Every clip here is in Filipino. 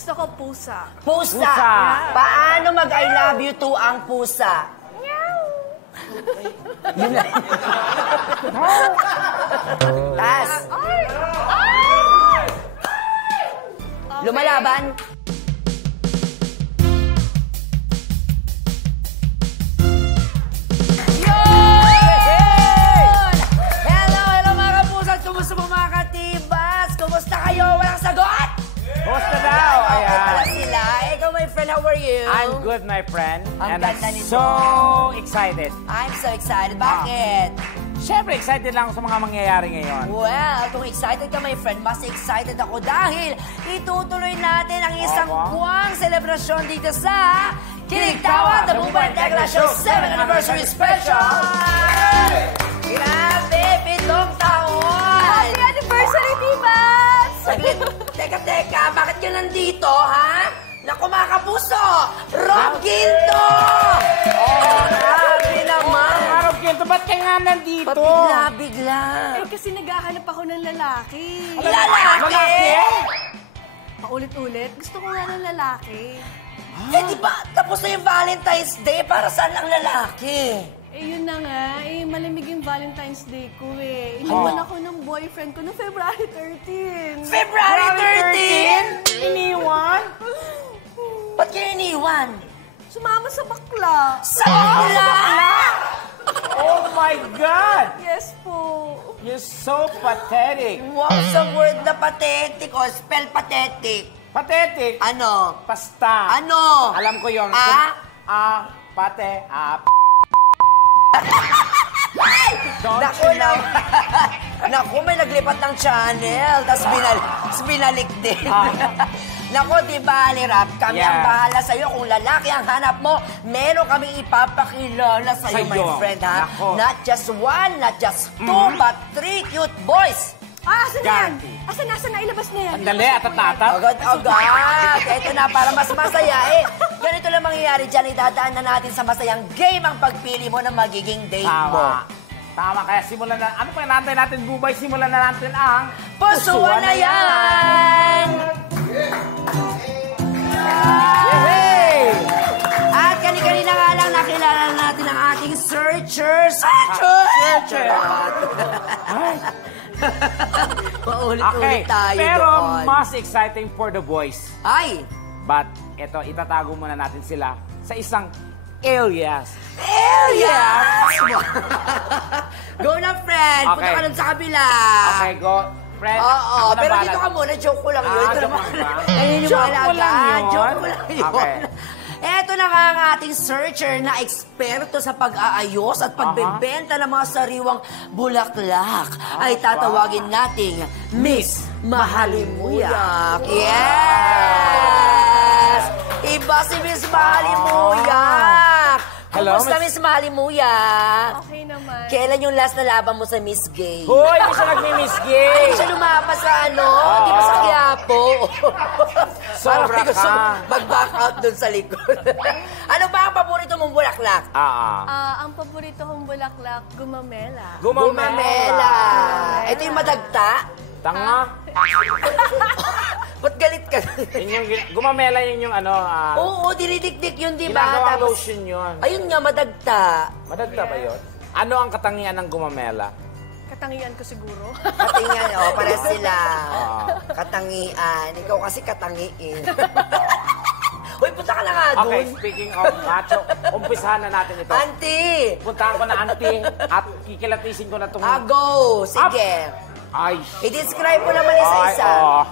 Gusto ko pusa. Pusa. Pusa. Paano mag-I love you to ang pusa? Yun na. Tas. Lumalaban. Hello mga kapuso. Kumusta po mga katibas? Kumusta kayo? Walang sagot? Kumusta daw? Okay Ayan. pala sila. Ikaw, my friend, how are you? I'm good, my friend. Ang And I'm ganda nito. so excited. I'm so excited. Bakit? Siyempre, excited lang ako sa mga mangyayari ngayon. Well, kung excited ka, my friend, mas excited ako dahil itutuloy natin ang isang buwang selebrasyon dito sa Kiligtawa, The Bubay Tekla Show 7th Anniversary Special! Grabe, 7 taon! Happy anniversary, Tibas! Saglit, teka, bakit ka nandito, ha? Naku, mga kapuso! Rob Ginto! Oh, grabe naman! Araw, Kento, ba't kayo nga nandito? Pabigla-bigla! Eh, kasi naghahanap ako ng lalaki. Lalaki! Paulit-ulit. Gusto ko nga ng lalaki. Eh, di ba, tapos na yung Valentine's Day, para saan ang lalaki? Eh, yun na nga. Eh, malamig yung Valentine's Day ko eh. Iniwan ako ng boyfriend ko noong February 13. February 13? Iniwan? Ba't kayo iniwan? Sumama sa bakla. Sa bakla! Oh my God! Yes po. You're so pathetic. Wow, sa word na pathetic o spell pathetic. Pathetic? Ano? Pasta. Ano? Alam ko yun. Pate, Don't Naku, you know? Naku, may naglipat ng channel, tapos binalik din. Naku, di ba, Rap, kami ang bahala sa'yo. Kung lalaki ang hanap mo, meron kaming ipapakilala sa'yo, my friend, ha? Nako. Not just one, not just two, but 3 cute boys. Asan na yan? Guarantee. Asan na? Ilabas na yan. Andali, atatata. Agad. Ito na, para mas masaya, eh. Ganito lang mangyayari dyan, idadaan na natin sa masayang game ang pagpili mo ng magiging date mo. Tama, kaya simulan na. Ano pa natin Bubay? Simulan na natin ang... Pusuan na yan! Yay! At kani-kanina nga lang nakilala natin ang ating searcher. Paulit-ulit Okay, tayo pero doon. mas exciting for the boys. Ay! But, ito, itatago muna natin sila sa isang alias. Elias! Go na, friend. Okay. Punta ka lang sa kabila. Okay, go. Friend, Oo, ako na pero bahala. dito ka muna. Joke ko lang yun. Ito joke naman. lang ba? Naniniwala Joke ko lang agad. yun. Joke ko lang yun. Okay. Eto na nga ang ating searcher na eksperto sa pag-aayos at pagbebenta ng mga sariwang bulaklak. Ay tatawagin nating Miss Mahalimuyak. Yes! Iba si Miss Mahalimuyak. Hello, Kumusta, Miss Mahalimuyak? Okay naman. Kailan yung last na laban mo sa Miss Gay? Hoy, hindi siya nagmi-miss gay. Hindi siya lumapas sa ano? Di ba sa Quiapo? Sobra Parang gusto ka. mag-back out dun sa likod. Ano ba ang paborito mong bulaklak? Ang paborito kong bulaklak, gumamela. Gumamela. Ito yung madagta? Tanga. Ba't galit ka? Gumamela yun yung ano. Oo, dinidikdik yun, di ba? Ginagawang lotion yun. Ayun nga, madagta. Madagta ba yun? Ano ang katangian ng gumamela? Katangian ko siguro. Katingan, pare sila. Katangian. Ikaw kasi katangiin. Hoy, punta ka na nga doon. Okay, speaking of macho, umpisahan na natin ito. Auntie! Puntahan ko na auntie at kikilatisin ko na itong... Go! Sige. Ay, I-describe mo naman isa-isa.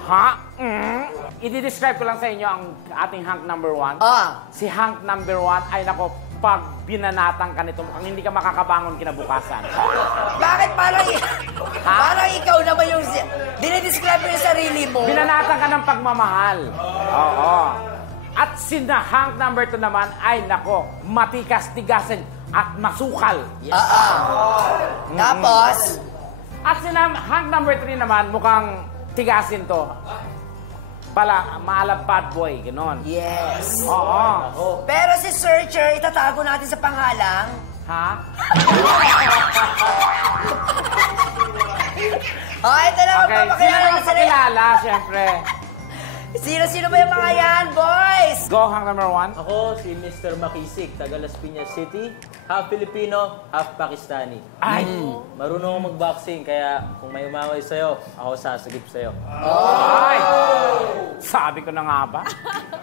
I-describe ko lang sa inyo ang ating Hank number 1. Ah. Si Hank number 1 ay nako, pag binanatang ka nito, mukhang hindi ka makakabangon kinabukasan. Bakit parang ikaw naman yung... Dinidescribe mo yung sarili mo? Binanatang ka ng pagmamahal. Oo. At si Hank number 2 naman ay nako, matikas-tigasin at masukal. Yes. Tapos? At si Hank number 3 naman, mukhang tigasin to. Maalam bad boy, gano'n. Yes. Oo. Pero si Searcher, itatago natin sa pangalang... Ha? Ito lang ang Okay, sino papakilala ang pakilala, siyempre? Sino-sino ba yung mga yan, boys? Go, Hank number 1. Ako si Mr. Makisig, taga Las Piñas City. Half Filipino, half Pakistani. Ay! Marunong ako mag-boxing, kaya kung may umaway sa'yo, ako sasagip sa'yo. Ay! Sabi ko na nga ba?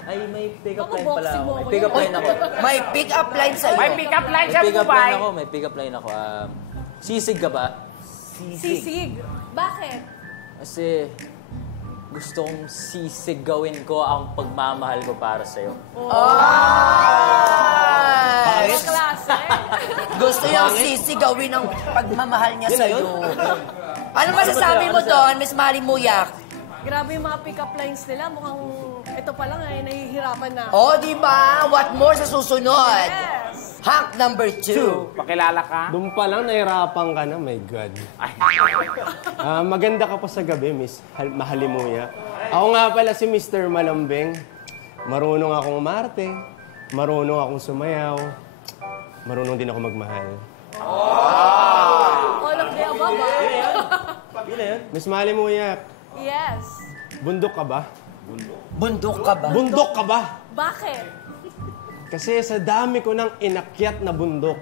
Ay, may pick-up Ako, line pala boxing ako. mo May ako pick-up yan. line ako. May pick-up line sa'yo. May pick-up line May siya, pick-up Bubay. line ako, may pick-up line ako. Sisig ka ba? Sisig. Bakit? Kasi gusto kong sisigawin ko ang pagmamahal ko para sa'yo. Ay! Ang klase. Gusto yung sisigawin ang pagmamahal niya sa'yo. Ano masasabi mo doon, Miss Mali Muyak? Grabe yung mga pick-up lines nila. Mukhang ito pa lang ay nahihirapan na. Oh, di ba? What more sa susunod? Yes. Hank number 2. Pakilala ka? Doon pa lang, nahirapan ka na. My God. Ay. Maganda ka pa sa gabi, Miss Mahalimuya. Ako nga pala si Mr. Malambing. Marunong akong umarte. Marunong akong sumayaw. Marunong din ako magmahal. All of the above, ah. Miss Mahalimuya, Yes. bundok ka ba? Bundok ka ba? Bundok ka ba? Bakit? Kasi sa dami ko ng inakyat na bundok,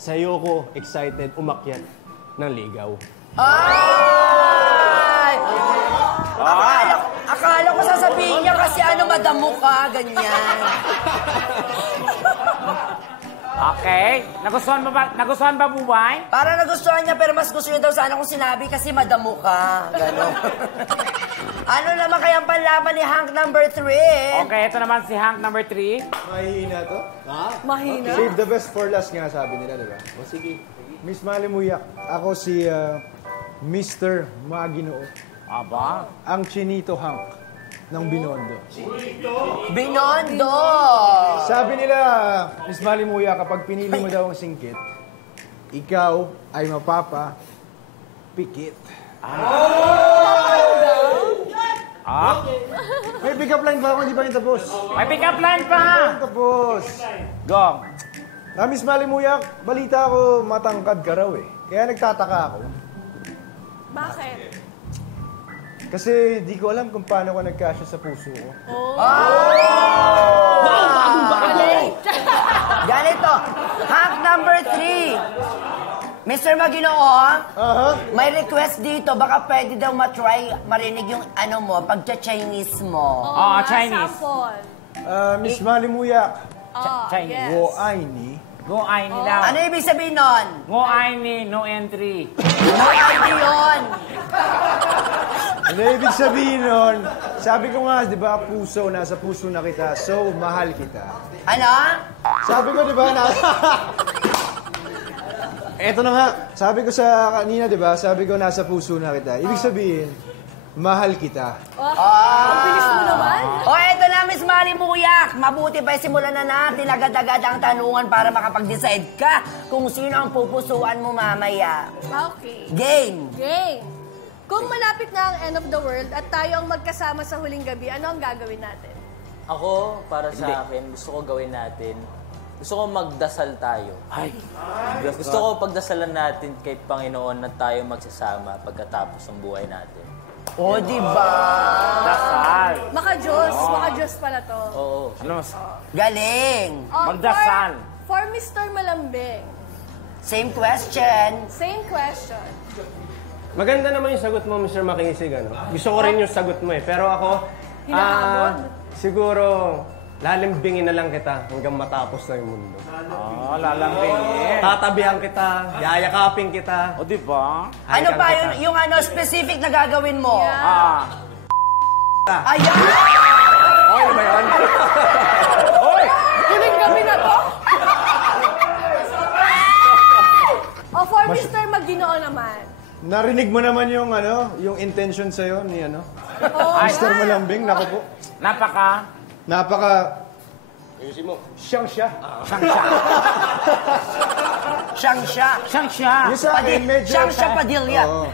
sa'yo ko excited umakyat ng ligaw. Ay! Akala ko sasabihin niya kasi madamo ka, ganyan. Okay. Nagustuhan ba, Bubay? Para nagustuhan niya, pero mas gusto niya daw sana kung sinabi kasi madamo ka. Ganon. Ano naman kayang panlaban ni Hank number 3? Okay, ito naman si Hank number 3. Mahihina to? Mahina. Save the best for last nga sabi nila, di ba? O sige. Miss Malimuyak, ako si Mr. Maginoo. Aba. Ang Chinito Hank ng Binondo. Binondo! Sabi nila, Miss Malimuyak, kapag pinili mo daw ang singkit, ikaw ay mapapa-pikit. May pick-up line ba ako? Hindi pa yung tapos. May pick-up line pa! Tapos. Go. Miss Malimuyak, balita ko matangkad ka raw eh. Kaya nagtataka ako. Bakit? Kasi di ko alam kung paano ka nagkasya sa puso ko. Ganito, Hank number 3. Mr. Maginoo, may request dito. Baka pwede daw marinig yung pagcha-Chinese mo. Oo, Chinese. Sample. Miss Malimuyak, Chinese. Yes. wo ay ni. Go ay ni daw. Ano ibig sabihin nun? Go ay ni, no entry. No ID yun. Ano ibig sabihin nun? Sabi ko nga, di ba, puso, nasa puso na kita, so mahal kita. Ano? Sabi ko, di ba, Eto na nga, sabi ko sa kanina, di ba, sabi ko nasa puso na kita. Ibig sabihin, mahal kita. Ang bilis mo naman. O, eto na, Miss Malimuyak. Mabuti pa simulan na natin agad-agad ang tanungan para makapag-decide ka kung sino ang pupusuan mo mamaya. Okay. Game! Game. Kung malapit na ang end of the world at tayo ang magkasama sa huling gabi, ano ang gagawin natin? Ako, para sa akin, gusto ko gawin natin, gusto ko magdasal tayo. Ay. Gusto ko pagdasalan natin kay Panginoon na tayo magsasama pagkatapos ng buhay natin. O, di ba? Dasal. Maka-Diyos pala to. Oo. Ano? Galing! Oh, Magdasal. For Mr. Malambing, Same question. same question. Maganda naman yung sagot mo, Mr. Makinisig. Gusto ko rin yung sagot mo eh. Pero ako, Hinahamon. siguro, lalimbingin na lang kita hanggang matapos na yung mundo. Oh, lalambingin. Tatabihan kita, yayakapin kita. O, di ba? Ano pa yung specific na gagawin mo? Ah. Ayan! Oh, ano ba yun? Huling gabi na to? O for Mr. Maginoo naman. Narinig mo naman yung intention sa'yo ni Mr. Malambing, naku po. Napaka... Siyang siya. Siyang siya. Siyang siya. Yung sa akin, medyo... Siyang siya Padilla. Oo.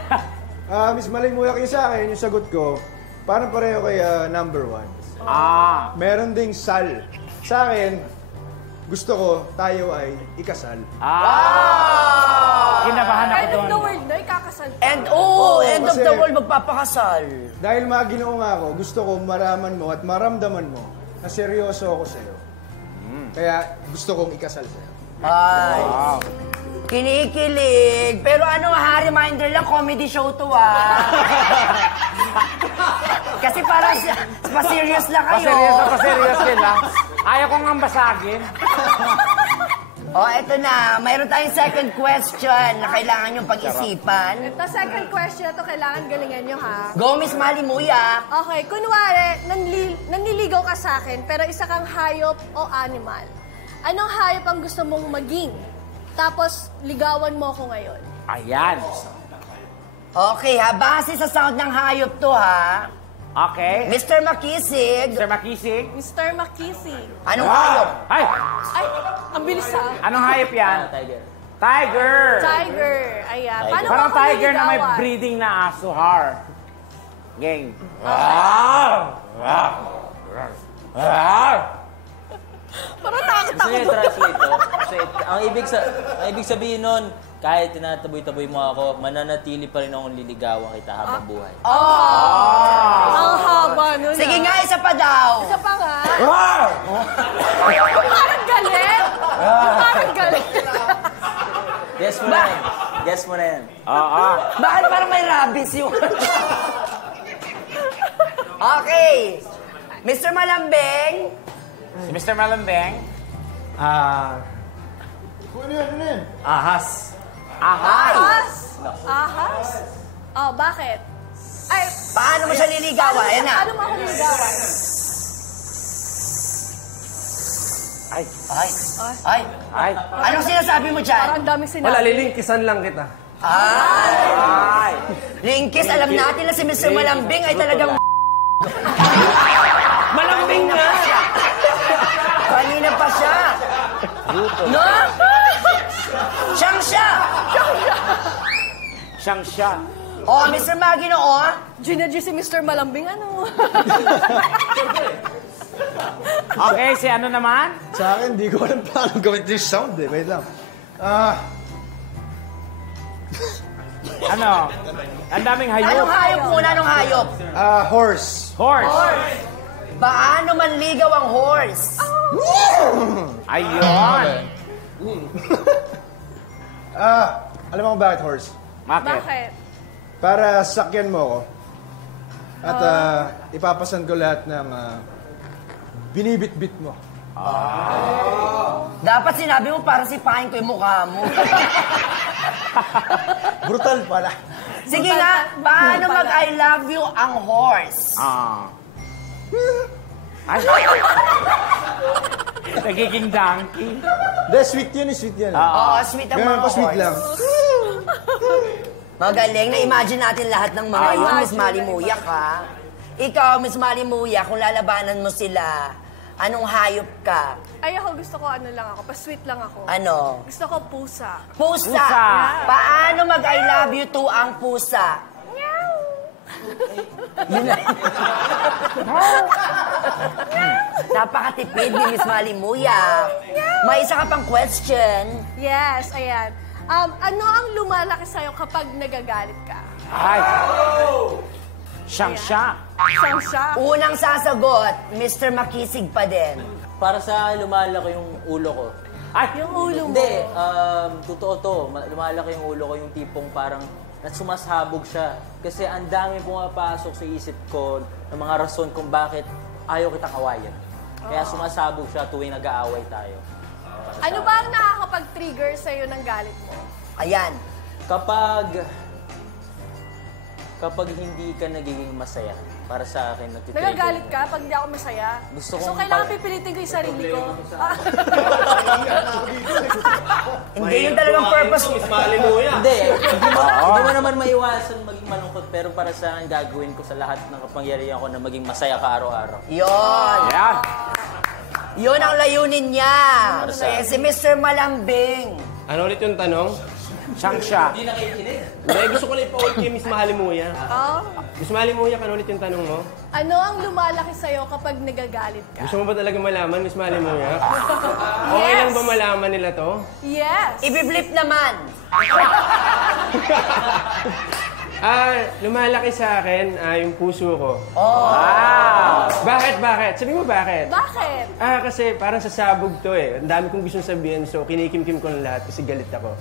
Miss Malimuyak, yung sa akin, yung sagot ko, parang pareho kay number 1. Ah. Meron ding sal. Sa akin, gusto ko tayo ay ikasal. Ah. Kinabahan ako End of doon. the world na, ikakasal magpapakasal ka. End of kasi- the world, magpapakasal. Dahil maginoo nga ako, gusto ko maraman mo at maramdaman mo na seryoso ako sa'yo. Kaya gusto kong ikasal sa'yo. Ay. Kinikilig. Pero ano, reminder lang, comedy show to Kasi parang pa-serious lang kayo. Pa-serious din lang. Ayaw ko nga basagin. Eto na. Mayroon tayong second question na kailangan niyong pag-isipan. Ito, second question na to, kailangan galingan nyo, ha? Go, Miss Malimuya. Okay, kunwari, nanliligaw ka sa akin, pero isa kang hayop o animal. Anong hayop ang gusto mong maging? Tapos, ligawan mo ako ngayon. Ayan. Okay, ha? Base sa sound ng hayop to, ha? Okay. Mr. Makisig, Sir Makisig. Mr. Makisi. anong hayop? Ay! Ay, ang bilis, ha? Anong hayop yan? Tiger. Tiger! Tiger. Ayan. Paano mo Parang ako tiger na may nililigawan? breeding na aso, har. Gang. Parang takot Gusto ako niyo doon. i-translate to? Kasi ang ibig sabihin nun, kahit tinataboy-taboy mo ako, mananatili pa rin akong liligawan kita habang buhay. Ang haba nun, Sige ah. nga, isa pa daw. Isa pa nga. Parang galit. Parang galit. Guess mo na yan. Guess mo na yan. Oo. Bakit parang may rabies yun? Okay. Mr. Malambeng, Si Mr. Malambeng. Ano yan? Ahas. Ahas. Ahas. Ahas. Oh, bakit? Ay, paano mo siya liligawan? Ayan na. Ano mo ako niligawan? Ay. Ay. Ay. Ay. Anong sinasabi mo dyan? Parang daming sinabi. Wala, lilingkisan lang kita. Ay. Ay. Linkis, alam natin na si Mr. Malambing ay talagang Malambing nga! kanina pa siya. No? Siyang siya. Siyang siya. Mr. Maginoo. Gina-G si Mr. Malambing, ano? Okay, si ano naman? Sa akin, di ko alam paano gawin this sound eh. Wait lang. Ano? Ang daming hayop. Anong hayop muna? Anong hayop? Horse. Horse. Paano manligaw ang horse? Ayun. Alam mo kung bakit horse? Bakit? Bakit? Para sakyan mo ako. At ipapasan ko lahat ng binibit-bit mo. Dapat sinabi mo para sipahin ko yung mukha mo. Brutal pala. Sige nga, paano mag-I love you ang horse? Ay. Nagiging donkey. Hindi, sweet yun. Oo, sweet ang Ganun mga pa sweet horse. lang. Magaling. Na-imagine natin lahat ng mga Ay, yun, imagine. Miss Malimuyak, ha? Ikaw, Miss Malimuyak, kung lalabanan mo sila, anong hayop ka? Ay, ako gusto ko ano lang ako, pa-sweet lang ako. Ano? Gusto ko pusa. Pusa. Pusa. Paano mag-I love you to ang pusa? Yun lang. Napakatipid ni Miss Malimuyak. May isa ka pang question. Yes, ayan. Ano ang lumalaki sa'yo kapag nagagalit ka? Ay. Siyang siya. Siyang siya. Unang sasagot, Mr. Makisig pa din. Para sa akin, lumalaki yung ulo ko. Ay. Yung ulo mo. Hindi, totoo to. Lumalaki yung ulo ko, yung tipong parang sumasabog siya. Kasi ang dami pumapasok sa isip ko ng mga rason kung bakit ayaw kita kawayan. Kaya sumasabog siya tuwing nag-aaway tayo. Ano ba ang nakakapag-trigger sa'yo ng galit mo? Ayan. Kapag hindi ka nagiging masaya, para sa akin, natitrigger Nagagalit mo. ka pag hindi ako masaya? Gusto So, kong kailangan pipilitin ko yung sarili ko? Hindi yun talagang purpose. Hindi mo naman maiwasan maging malungkot, pero para sa akin, gagawin ko sa lahat ng kapangyarihan ko na maging masaya ka araw-araw. Yun. Yan. Yun ang layunin niya. Si Mr. Malambing. Ano ulit yung tanong? Siyang siya. Hindi, gusto ko lang ipaulit kay Miss Mahalimuya. Oh. Miss Mahalimuya, kan ulit yung tanong mo? Ano ang lumalaki sa'yo kapag nagagalit ka? Gusto mo ba talaga malaman, Miss Mahalimuya? Okay lang ba malaman nila to? Yes. Ibi-flip naman. Lumalaki sa akin yung puso ko. Wow! Bakit? Sabi mo bakit? Bakit? Kasi parang sa sabog to eh. Ang dami kong gustong sabihin, so kinikimkim ko ng lahat kasi galit ako.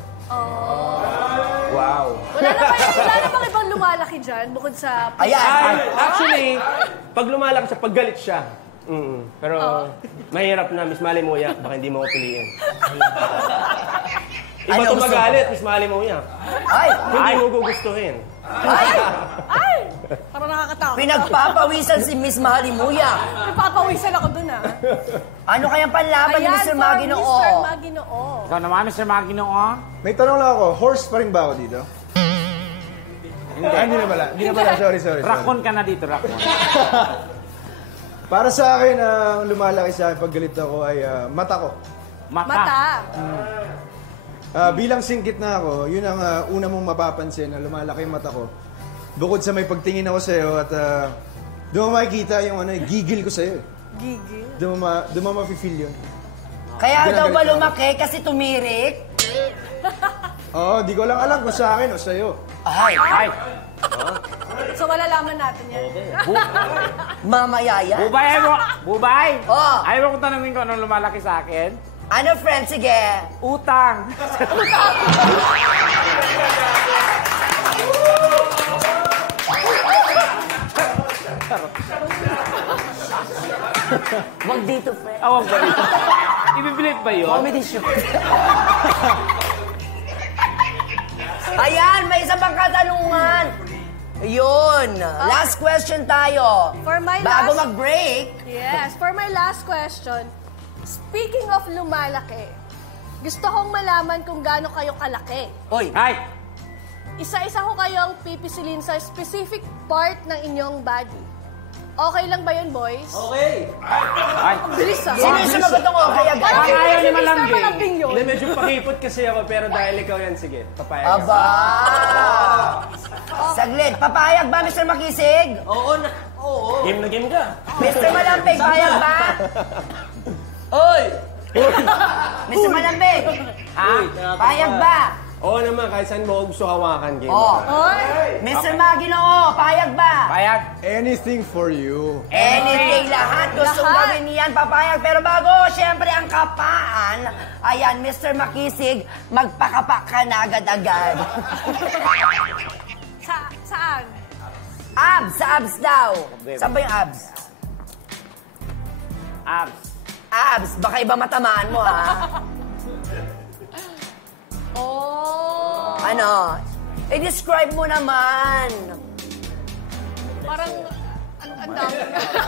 Wow. Wala na bang ibang lumalaki dyan bukod sa... Ayan. Actually, pag lumalaki siya, pag galit siya. Pero mahirap na, Miss Mahalimuya, baka hindi mo ko piliin. Iba Ano, to gusto magalit, Miss Mahalimuya. Ay, Hindi mo gugustuhin. Ay! Parang nakakatakot. pinagpapawisan si Miss Mahalimuya. Napapawisan ako dun ah. Ano kayang panlaban ni Mr. Maginoo? Mr. Maginoo. Ikaw naman, Mr. Maginoo. May tanong lang ako, horse pa rin ba ako dito? Hindi na pala. Hindi na pala. Sorry. Rakon ka na dito, rakon. Para sa akin, ang lumalaki sa akin pag galit ako ay mata ko. Mata. Bilang singkit na ako, yun ang una mong mapapansin na lumalaki yung mata ko. Bukod sa may pagtingin ako sa'yo at doon mo makikita yung gigil ko sa'yo. Gigil. Doon mo mafe-feel yun. Kaya daw Ginagalit ba ka. lumaki kasi tumirik? Oo, di ko lang alam kung sa akin o sa'yo. Ay! So malalaman natin yan. Mamaya yan. Bubay, Bubay! Oh. Ayaw ko tanongin ko anong lumalaki sa akin. Ano, friend? Sige. Utang! Wag dito, friend. Awag ba dito? Ibibilip ba yun? Comedy show. Ayan, may isa pang katanungan. Yun. Last question tayo. For my Bago last- mag-break, Yes, for my last question, speaking of lumalaki, gusto kong malaman kung gaano kayo kalaki. Oy, Ay! Isa-isa ko kayong pipisilin sa specific part ng inyong body. Okay lang ba yun, boys? Okay. Ay! Ang bilis ah. sino yung sumagot ng okay agad? Parang Ayaw ni si Mr. Malambing. Malambing yun. Hindi, medyo pakipot kasi ako, pero dahil ikaw yan, sige, papayag ako. Aba! Saglit, papayag ba, Mr. Makisig? Oo. Game na game ka. Mr. Malambing, payag ba? Oy! Mr. Malambing, Ha? payag ba? Oo naman, kahit saan mo gusto hawakan, game. Oh. Oy! Mr. Maginoo, payag ba? Payag! Anything for you. Anything, lahat gustong Lahat. gawin niyan, papayag. Pero bago, syempre, ang kapaan, ayan, Mr. Makisig, magpakapak ka na agad-agad. Saan? Abs, sa abs daw. Saan ba yung abs? Abs. Abs, baka iba matamaan mo, ha? Oh! Ano? I-describe mo naman. Parang, ang dami.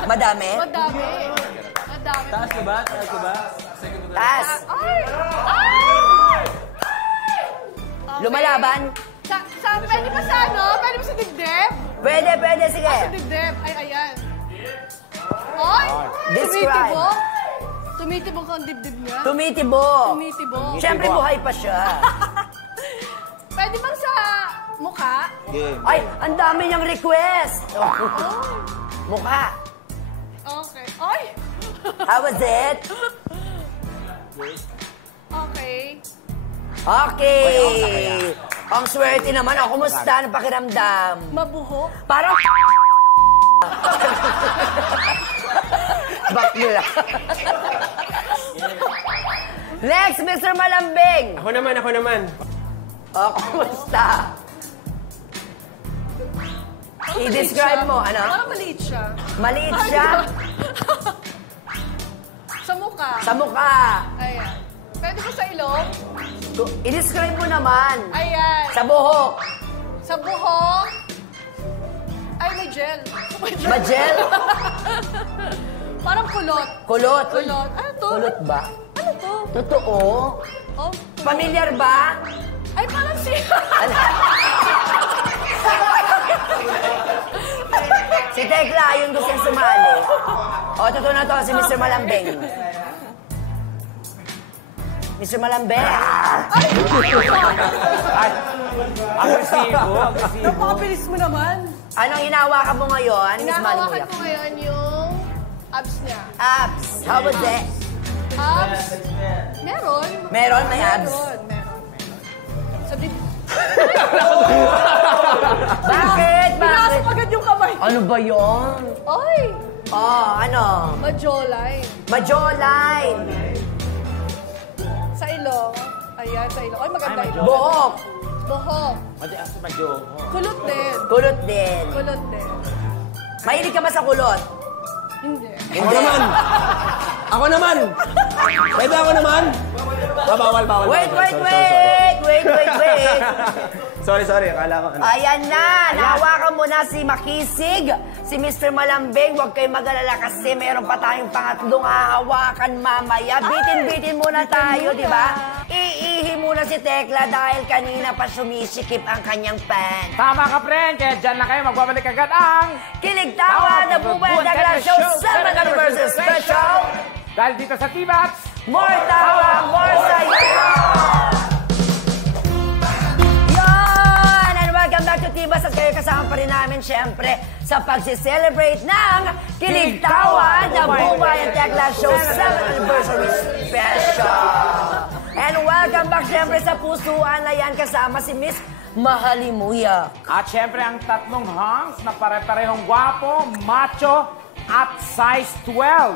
Madami? Madami. Madami. Taas ka ba? Taas ka ba? Taas. Ay! Ay! Okay. Lumalaban? Pwede ba sa ano? Pwede ba sa dibdib? Pwede, sige. Sa dibdib. Ay, ayan. Ay! Describe. Tumitibok. Tumitibok ang dibdib niya. Tumitibok. Tumitibok. Siyempre, buhay pa siya. Pwede bang sa mukha? Ay, ang dami niyang request. Mukha. Okay. Ay! How was it? Okay. Okay. Ang swerte naman. Ako, kumusta? Anong pakiramdam? Mabuho. Parang... Back nila. Next, Mr. Malambing. Ako naman. Oh, kumusta? I-describe mo, ano? Parang maliit siya. Maliit siya Sa mukha. sa mukha. Ayan. Pwede ba sa ilong? I-describe mo naman. Ayan. Sa buhok. Sa buhok. Ay, may gel. Magel. Parang kulot. Kulot. Kulot. Ano to? Kulot ba? Ano to? Totoo. Oh, Familiar ba? ay, parang si... Ano? Si Tekla, yun gustong sumali. O, totoo na to, si Mr. Malambing. Mr. Malambeng. Ay! Ay, agresibo. Napakabilis mo naman. Anong hinahawakan mo ngayon, Miss Hinahawakan Malimuyak? ko ngayon yung abs niya. Abs. How was it? Abs? Meron. Meron? May abs? Meron. Sabi, Bakit? Bakit? pinasok agad yung kamay. Ano ba yun? Ay! Oh, ano? Ma-jawline. Ma-jawline. Sa ilong. Ayan, sa ilong. Ay, maganda Ay, ilong. Buhok. Buhok. Medyo. Kulot din. Kulot din. Kulot din. Mahilig ka ba sa kulot? Hindi. Ako naman! Ako naman! Pwede ako naman? Bawal. Wait. Sorry. Akala ko ano. Ayan na. Nahawakan mo na si Makisig, si Mr. Malambeng. Huwag kayo mag-alala kasi meron pa tayong pangatlong hahawakan mamaya. Bitin muna tayo, di ba? Iihi muna si Tekla dahil kanina pa sumisikip ang kanyang pan. Tama ka, friend. Kaya dyan na kayo. Magbabalik agad ang... Kilig tawa na Buwan Tekla Show 7th Anniversary Special. Dahil dito sa T-Bats, More tawa, more saya! Yan! And welcome back to Tibas at kayo kasama pa rin namin syempre sa pagsi-celebrate ng Kilig Tawa na Buwan Tekla Show 7th Anniversary Special. And welcome back syempre sa pusuan na yan kasama si Miss Mahalimuyak. at syempre ang tatlong hunks na pare-parehong gwapo, macho, at size 12.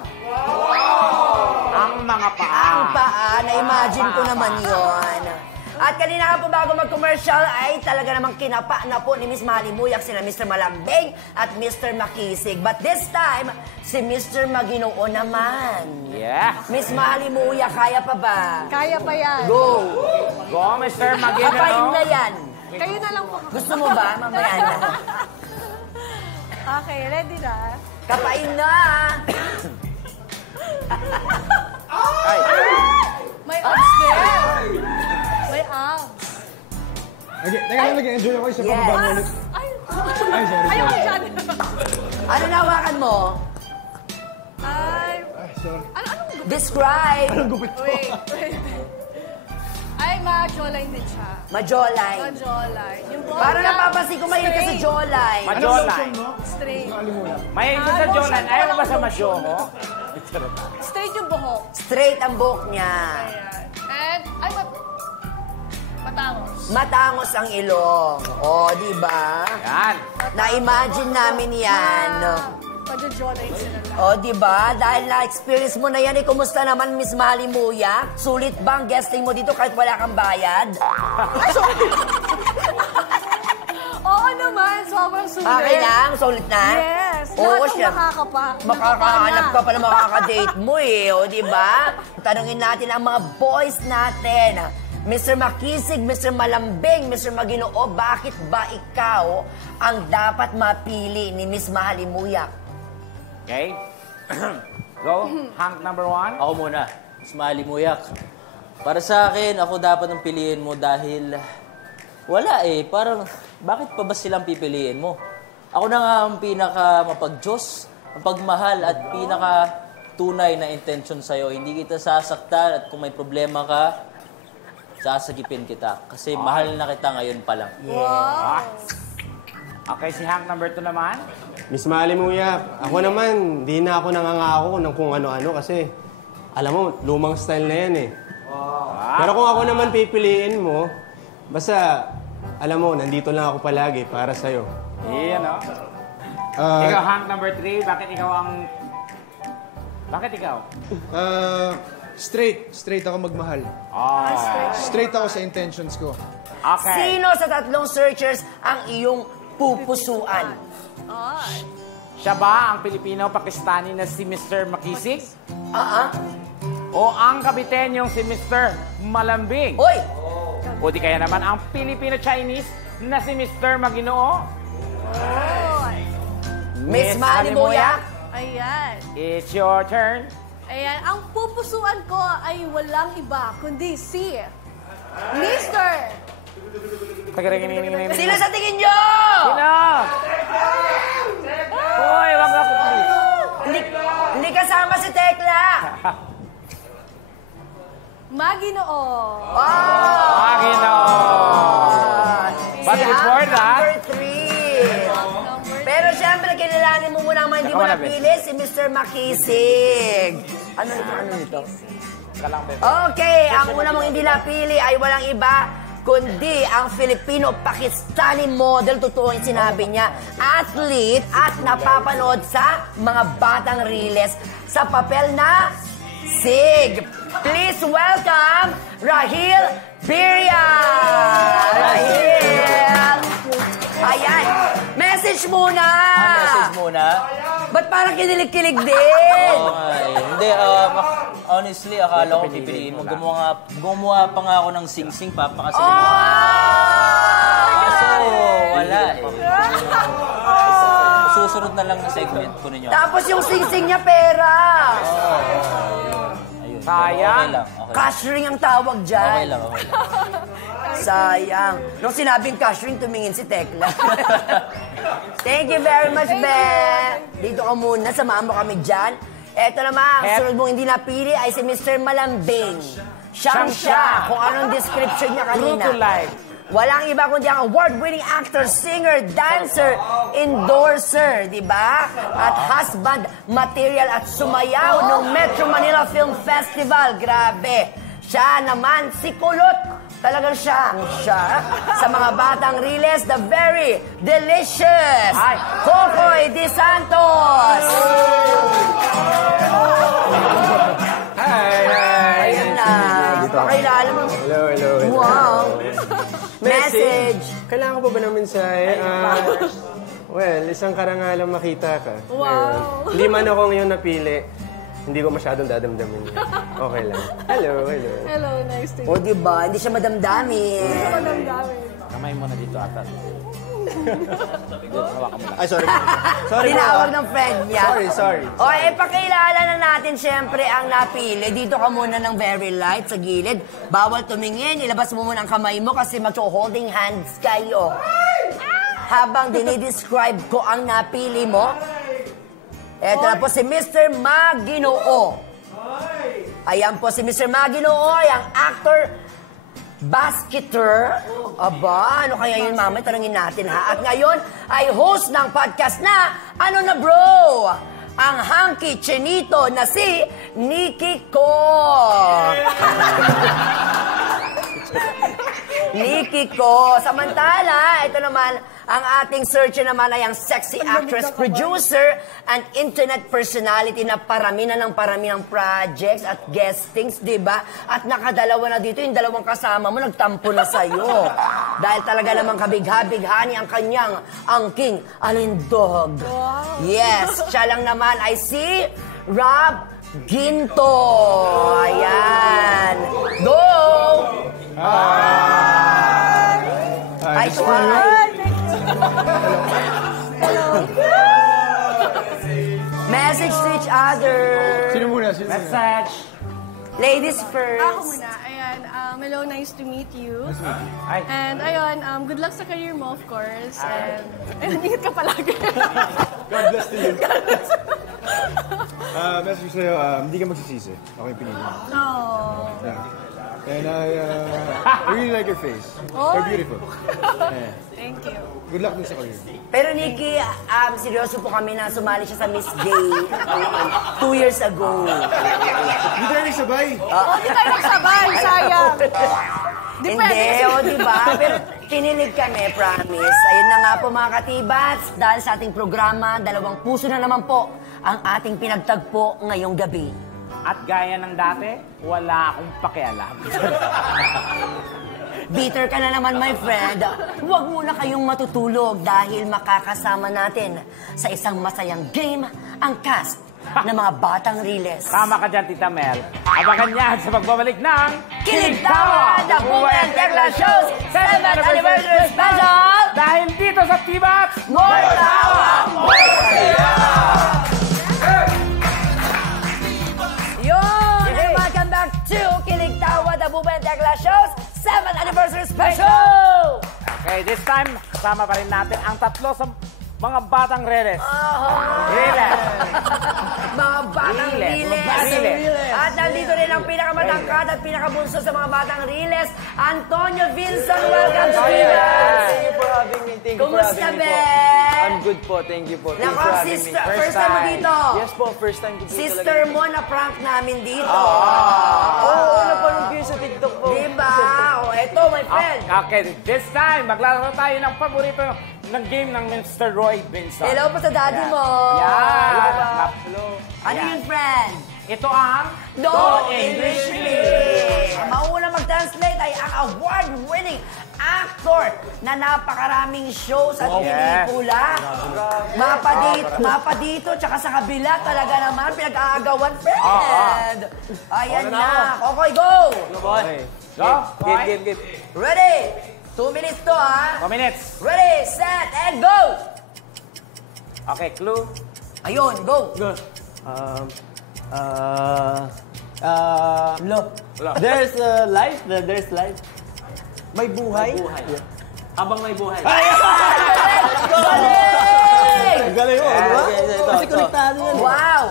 Ang mga paa. Ang paa, na-imagine ko naman yon. At kanina nga po bago mag-commercial ay talaga namang kinapa na po ni Miss Mahalimuyak sina Mr. Malambeng at Mr. Makisig. But this time, si Mr. Maginoo naman. Yeah. Miss Mahalimuyak, kaya pa ba? Kaya pa yan. Go! Go, Mr. Kapain Maginoo. na yan. Kayo na lang po. Gusto mo ba? Mamaya na. Okay, ready na? Kapain na! May abs din. May abs. Okay, teka lang, nag-enjoy ako isa Yes. pang bago ulit. Ay, Ay, sorry. ayaw ko dyan. Ano nawakan mo? Ay, Ay, sorry. anong gupit? Describe. Anong gupit ko? Wait. Ay, ma-jawline din siya. Ma-jawline. Ma-jawline. Yung buhok Parang niya, napapansin ko mahilig ka sa straight. jawline. Anong Jawline. lotion mo? Straight. Mahalimuyak. May ito sa Jolan. Ayaw mo ba sa Walang Majoho? Straight yung buhok. Straight ang buhok niya. Ayan. And, ay, matangos. Matangos ang ilong. O, di ba? Yan. Na-imagine namin yan. Ma-jawline sila lang. O, di ba? Dahil na-experience mo na yan, eh, kumusta naman, Miss Mahalimuyak? Sulit ba ang guesting mo dito kahit wala kang bayad? Oo naman, sobrang sulit. Okay lang? Sulit na? Yes. Oo, Lahat ng siya. Makakahanap ka pa ng makakadate mo eh, o, di ba? Tanungin natin ang mga boys natin. Mr. Makisig, Mr. Malambeng, Mr. Maginoo, bakit ba ikaw ang dapat mapili ni Miss Mahalimuyak? Okay. Go. Hunk number 1. Ako muna, Mas Mahalimuyak. Para sa akin, ako dapat ang piliin mo dahil wala eh. Parang, bakit pa ba silang pipiliin mo? Ako na nga ang pinaka mapag-Diyos, mapagmahal at pinaka tunay na intention sa'yo. Hindi kita sasaktan at kung may problema ka, sasagipin kita. Kasi mahal na kita ngayon pa lang. Ah. Okay, si Hunk number 2 naman. Miss Mahalimuyak, ako naman, di na ako nangangako ng kung ano-ano kasi alam mo, lumang style na yan eh. Pero kung ako naman pipiliin mo, basta alam mo, nandito lang ako palagi para sa'yo. Iyan, o. Ah, Ikaw, Hunk number 3. Bakit ikaw ang... Bakit ikaw? straight ako magmahal. Oh. Straight ako sa intentions ko. Okay. Sino sa tatlong searchers ang iyong pupusuan? Ay. Siya ba ang Pilipino-Pakistani na si Mr. Makisig? O ang Kabitenyong si Mr. Malambing? Hoy! O di kaya naman ang Filipino-Chinese na si Mr. Maginoo? Oy. Miss Mahalimuyak? Ayan. It's your turn. Ayan. Ang pupusuan ko ay walang iba, kundi si Mr. Sino sa tingin nyo? Sino? Hoy, wag ako, please. Hindi kasama si Tekla. Maginoo. But Si before Hank, that, number 3. Pero syempre, kilalanin mo muna naman, hindi mo Ako na, napili si Mr. Makisig. Ano nito? Kalang Okay, ang una mong hindi napili ay walang iba kundi ang Filipino-Pakistani model, totoo yung sinabi niya, athlete at napapanood sa mga batang riles sa papel na Sig. Please welcome Rahil Birya! Rahil! Ayan, message muna! Message muna. Ba't parang kinilig-kilig din? Okay. Hindi, honestly, akala ko pipiliin mo. Gumawa pa nga ako ng sing-sing, papakasin mo. Kaso, wala eh. Susunod na lang na segment ko ninyo. Tapos yung sing-sing niya pera. Ayun. Sayang. Okay lang. Okay. Cash ring ang tawag dyan. Okay lang, okay lang. Sayang. Nung sinabing cash ring, tumingin si Tekla. Thank you very much, Be. Dito ka muna, samahan mo kami dyan. Eto naman, ang sunod mong hindi napili ay si Mr. Malambing. Siyang siya, kung anong description niya kanina. True to life. Walang iba kundi ang award-winning actor, singer, dancer, endorser, di ba? At husband, material at sumayaw ng Metro Manila Film Festival. Grabe. Siya naman, si Kulot. Talagang siya sa mga batang riles, the very delicious Kokoy De Santos. Ayan na. Pakilala mo. Hello. Wow. Message. Kailangan ko ba ng mensahe? Well, isang karangalang makita ka. Wow. Hindi man ako ngayon napili. Hindi ko masyadong dadamdamin. Okay lang. Hello. Hello, nice to meet O, diba? Hindi siya madamdamin. you. Kamay mo na dito ata. Hawakan mo lang. Ay, sorry. Sorry po. Tinawag ng friend niya. Sorry. O, pakilala na natin siyempre ang napili. Dito ka muna ng very light sa gilid. Bawal tumingin. Ilabas mo muna ang kamay mo kasi mag-holding hands kayo. Habang dinidescribe ko ang napili mo, eto na po si Mr. Maginoo. Ayan po si Mr. Maginoo, ang actor, basketer. Aba, ano kaya yun, mama? Tanungin natin, ha? At ngayon ay host ng podcast na, Ano Na Bro? Ang hunky chinito na si Nikki Ko. Nikki Ko. Samantala, ito naman, ang ating searcher naman ay ang sexy actress, producer, and internet personality na parami ng projects at guestings, di ba? At nakadalawa na dito, yung dalawang kasama mo, nagtampo na sa'yo. Dahil talaga namang kabigha-bighani ang kanyang angking alindog. Yes, siya lang naman ay si Rob Ginto. Ayan. Go! Ay, Message to each other. Sino muna? Message. Ladies first. Ako muna. Ayan, hello, nice to meet you. Ay. And ayun, good luck sa career mo, of course. And ingat ka palagi. God bless to you. Message sa'yo, hindi ka magsisisi. Ako yung pinili mo. No. Yeah. And I really like your face. You're beautiful. Yeah. Thank you. Good luck din sa career. Pero Nikki, seryoso po kami na sumali siya sa Miss Gay 2 years ago. Hindi tayo nagsabay. Di tayo nagsabay, sayang. Hindi, di ba? Pero pinilig kami, promise. Ayun na nga po mga katibats, dahil sa ating programa, 2 puso na naman po ang ating pinagtagpo ngayong gabi. At gaya ng dati, wala akong pakialam. Bitter ka na naman, my friend. Huwag muna kayong matutulog dahil makakasama natin sa isang masayang game ang cast ng mga batang riles. Tama ka dyan, Tita Mel. Abangan yan sa pagbabalik ng Kilig Tawa! The Boomerang Tekla Show's 7th Anniversary Special! Dahil dito sa Tibats, More tawa! More saya! Yun! And welcome back to Kilig Tawa! The Boomerang Tekla Show's 7th Anniversary Special! Okay, this time, kasama pa rin natin ang 3 sa mga batang riles. Riles. Mga batang Riles. riles. Riles. At nandito rin ang pinakamatangkad pinakabarkada at pinakabunso sa mga batang Riles, Antonio Vincent. Welcome to Riles! Thank you for having me. Thank you for Kumusta, having me po. Ben? I'm good po. Thank you po. Thank you Nako, for having me. sister, first time mo dito. Yes po, first time ko po Sister mo na prank namin dito. Oo, napanood ko yun sa TikTok po. Diba? O, eto, my friend. Okay, this time, maglalaro tayo ng paborito ng game ng Mr. Roy Vincent. Hello po sa daddy mo. Yan. Hello. Ano yun, friend? Ito ang Do English Me! Ang mauna mag-translate ay ang award-winning actor na napakaraming shows at pelikula. Mapa dito, tsaka sa kabila talaga naman pinag-aagawan, friend. Ayan na. Okay, go! Go, Game. Ready? 2 minutes to, ha? 2 minutes. Ready, set, and go! Okay, clue. Ayun, go! There's life, there's life. May buhay? Habang may buhay. Galing! Ang galing mo, di ba? Kasi konektado yan. Wow!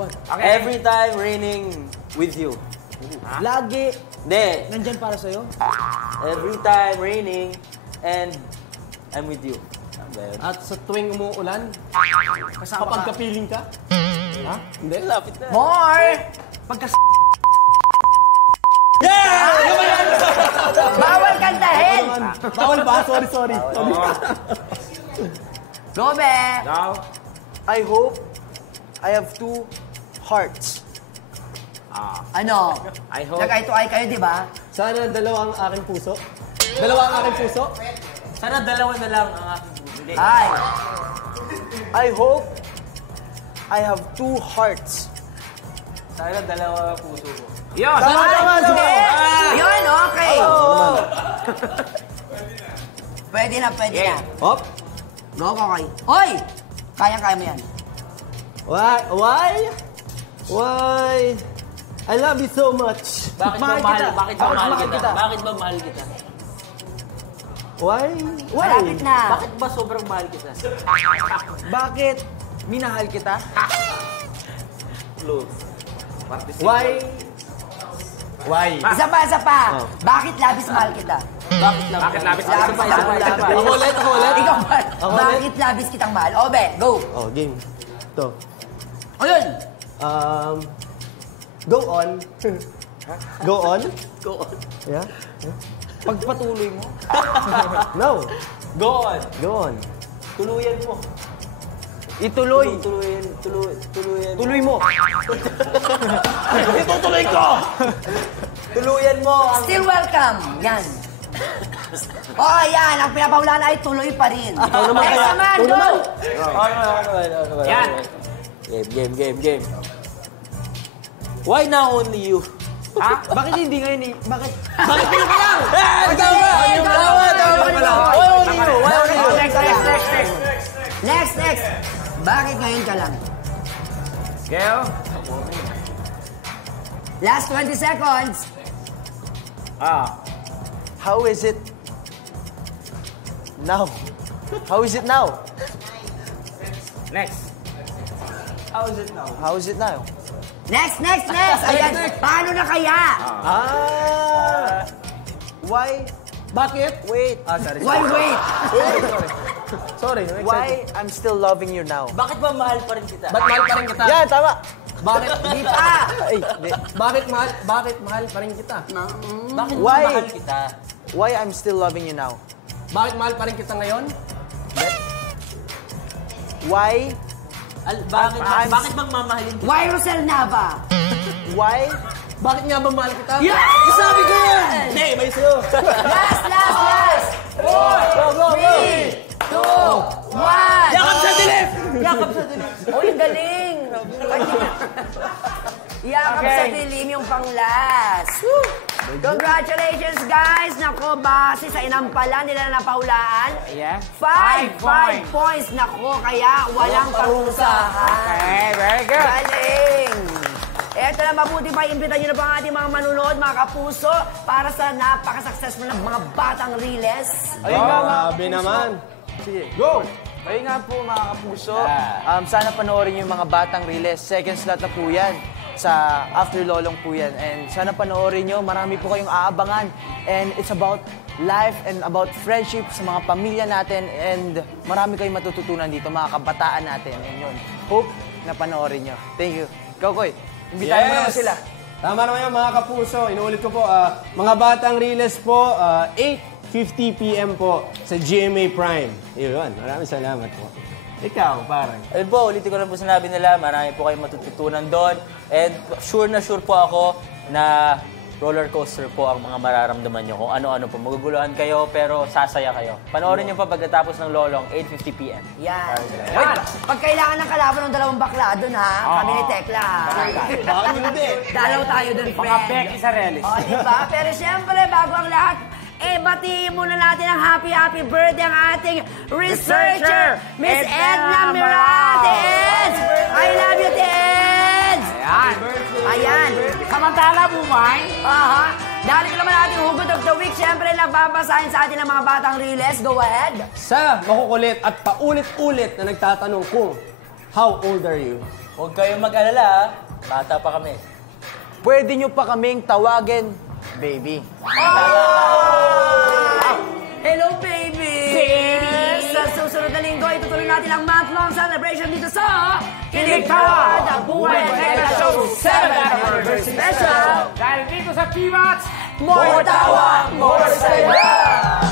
Okay. Every time raining with you. Lagi. Hindi. Nandyan para sa'yo? Every time raining and I'm with you. At sa tuwing umuulan, kapag kapiling ka, ha? Hindi? Lapit na. More! Bawal kantahin! Bawal ba? Sorry. Go, be! Go. I hope I have 2 hearts. Ano? I hope. Nag-eye to eye kayo, di ba? Sana dalawa ang aking puso. Dalawa ang aking puso? Sana dalawa na lang ang aking buhay. Hindi. Ay! I hope I have 2 hearts. Sana dalawa ang puso ko. Yun. Tama! Yun, okay! Pwede na. Hop. Go, Kokoy. Hoy! Kaya mo yan. Why? I love you so much. Bakit ba mahal kita? Why? Malapit na. Bakit ba sobrang mahal kita? Bakit minahal kita? Why? Isa pa. Bakit labis mahal kita? Bakit labis? Labis mahal kita. Ako ulit. Ikaw ba? Ako Bakit labis kitang mahal? O, be, go. Oh, game. Ito. O, yun. Go on. Go on? Go on. Yeah? Pagpatuloy mo? No. Go on. Go on. Tuluyan mo. Ituloy. Tuloy mo. Itutuloy ko! Tuluyan mo. Still welcome. Yan. O, yan. Ang pinapahulaan ay tuloy pa rin. Next naman, go. Yan. Game. Why now only you? Ha? Bakit hindi ngayon eh? Bakit? Next. Bakit ngayon ka lang? Gail. Last 20 seconds. How is it now? How is it now? Next. How is it now? Next. Ayan. Paano na kaya? Why? Bakit? Wait. Why wait? Sorry. Why I'm still loving you now? Bakit ba mahal pa rin kita? Ba't mahal pa rin kita? Yan, tama. Bakit? Di pa. Ay, hindi. Bakit mahal pa rin kita? Bakit ba Why? mahal kita? Why I'm still loving you now? Bakit mahal pa rin kita ngayon? Why? Bakit bang mamahalin kita? Why Rosel Nava? Why? Bakit nga ba mahal kita? Yes! Sabi ko yan! Hindi, may sa'yo. Last! 4, 3, 2, 1. Yakap sa dilim! Uy, galing! Yakap sa dilim yung pang-last. Congratulations, guys! Nako, base sa inampalan nila na paulaan. Yeah. 5 points. Nako, kaya walang parusahan. Okay, very good. Galing! Eto na, mabuti pa, imbita nyo na pa ang ating mga manunood, mga kapuso, para sa napaka-successful ng mga batang Riles. Ayun nga, Grabe naman. Sige. Go! Ayun nga po mga kapuso. Sana panoorin yung mga batang Riles. Second slot na po yan. sa After Lolong po yan. And sana panoorin nyo, marami po kayong aabangan. And it's about life and about friendship sa mga pamilya natin. And marami kayong matututunan dito, mga kabataan natin. And yun, hope na panoorin nyo. Thank you. Ikaw, Koy, imbitahin mo naman sila. Tama naman yan, mga kapuso. Inuulit ko po, mga Batang Riles po, 8:50 p.m. po sa GMA Prime. Yun, maraming salamat po. Ikaw, parang. Ayun po, ulitin ko lang po sinabi nila, marami po kayong matututunan doon. And sure na sure po ako na roller coaster po ang mga mararamdaman nyo. Kung ano-ano po, maguguluhan kayo pero sasaya kayo. Panoorin nyo pa pagkatapos ng Lolong, 8:50 p.m. Yan. Wait, pag kailangan ng kalaban ng dalawang bakla doon, ha? Kami ni Tekla. Baka hindi. Dalaw tayo doon, Mga friend. Becky Sarelis. O, diba? Pero siyempre, bago ang lahat, batiin muna natin ang happy birthday ang ating researcher, Miss Edna Mirades! I love you, Teds! Ayan. Ayan. Samantala, Bumay. Aha. Dahil ko naman ating hugot of the week, siyempre nagbabasahin sa atin ng mga batang riles. Go ahead. Sa makukulit at paulit-ulit na nagtatanong kung, how old are you? Huwag kayong mag-alala, bata pa kami. Pwede nyo pa kaming tawagin, baby. Hello, baby! Sa susunod na linggo, itutuloy natin ang month-long celebration dito sa Kilig Tawa, The Buhay Tekla Show 7th Anniversary Special! Dahil dito sa P-Mats, More tawa, more saya!